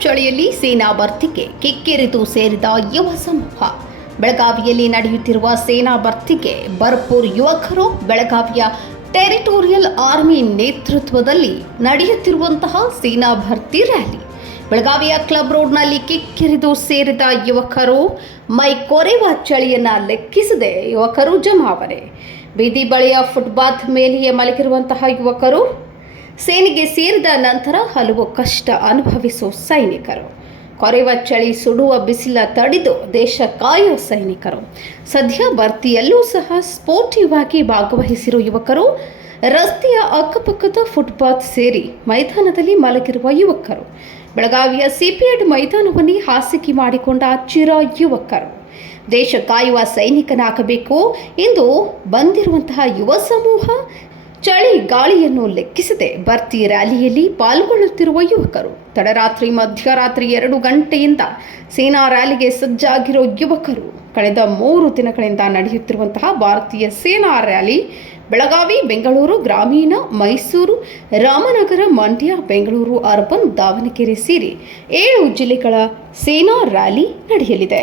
ಚಳಿಯಲ್ಲಿ ಸೇನಾ ಭರ್ತಿಗೆ ಕಿಕ್ಕಿರಿದು ಸೇರಿದ ಯುವ ಸಮೂಹ. ಬೆಳಗಾವಿಯಲ್ಲಿ ನಡೆಯುತ್ತಿರುವ ಸೇನಾ ಭರ್ತಿಗೆ ಭರ್ಪೂರ್ ಯುವಕರು ಬೆಳಗಾವಿಯ ಟೆರಿಟೋರಿಯಲ್ ಆರ್ಮಿ ನೇತೃತ್ವದಲ್ಲಿ ನಡೆಯುತ್ತಿರುವಂತಹ ಸೇನಾ ಭರ್ತಿ ರ್ಯಾಲಿ. ಬೆಳಗಾವಿಯ ಕ್ಲಬ್ ರೋಡ್ನಲ್ಲಿ ಕಿಕ್ಕಿರಿದು ಸೇರಿದ ಯುವಕರು ಮೈ ಕೊರೆವ ಚಳಿಯನ್ನ ಲೆಕ್ಕಿಸದೆ ಯುವಕರು ಜಮಾವಣೆ. ಬೀದಿ ಬಳಿಯ ಫುಟ್ಪಾತ್ ಮೇಲೆಯೇ ಮಲಗಿರುವಂತಹ ಯುವಕರು ಸೇನೆಗೆ ಸೇರಿದ ನಂತರ ಹಲವು ಕಷ್ಟ ಅನುಭವಿಸುವ ಸೈನಿಕರು. ಕೊರೆವ ಚಳಿ ಸುಡುವ ಬಿಸಿಲ ತಡೆದು ದೇಶ ಕಾಯುವ ಸೈನಿಕರು. ಸದ್ಯ ಭರ್ತಿಯಲ್ಲೂ ಸಹ ಸ್ಪೋರ್ಟಿವ್ ಆಗಿ ಭಾಗವಹಿಸಿರುವ ಯುವಕರು, ರಸ್ತೆಯ ಅಕ್ಕಪಕ್ಕದ ಫುಟ್ಪಾತ್ ಸೇರಿ ಮೈದಾನದಲ್ಲಿ ಮಲಗಿರುವ ಯುವಕರು. ಬೆಳಗಾವಿಯ ಸಿಪಿಎಡ್ ಮೈದಾನವನ್ನೇ ಹಾಸಿಗೆ ಮಾಡಿಕೊಂಡ ಚಿರ ಯುವಕರು. ದೇಶ ಕಾಯುವ ಸೈನಿಕನಾಗಬೇಕು ಎಂದು ಬಂದಿರುವಂತಹ ಯುವ ಸಮೂಹ ಚಳಿ ಗಾಳಿಯನ್ನು ಲೆಕ್ಕಿಸದೆ ಭರ್ತಿ ರ್ಯಾಲಿಯಲ್ಲಿ ಪಾಲ್ಗೊಳ್ಳುತ್ತಿರುವ ಯುವಕರು. ತಡರಾತ್ರಿ, ಮಧ್ಯರಾತ್ರಿ ಎರಡು ಗಂಟೆಯಿಂದ ಸೇನಾ ರ್ಯಾಲಿಗೆ ಸಜ್ಜಾಗಿರೋ ಯುವಕರು. ಕಳೆದ ಮೂರು ದಿನಗಳಿಂದ ನಡೆಯುತ್ತಿರುವಂತಹ ಭಾರತೀಯ ಸೇನಾ ರ್ಯಾಲಿ ಬೆಳಗಾವಿ, ಬೆಂಗಳೂರು, ಗ್ರಾಮೀಣ, ಮೈಸೂರು, ರಾಮನಗರ, ಮಂಡ್ಯ, ಬೆಂಗಳೂರು, ಅರ್ಬನ್, ದಾವಣಗೆರೆ ಸೇರಿ ಏಳು ಜಿಲ್ಲೆಗಳ ಸೇನಾ ರ್ಯಾಲಿ ನಡೆಯಲಿದೆ.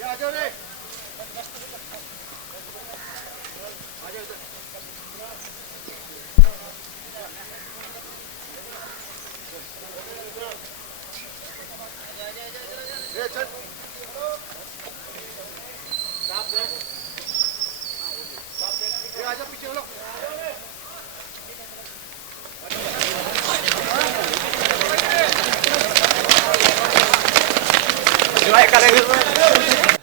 Ya, dönün. Vai, cara, é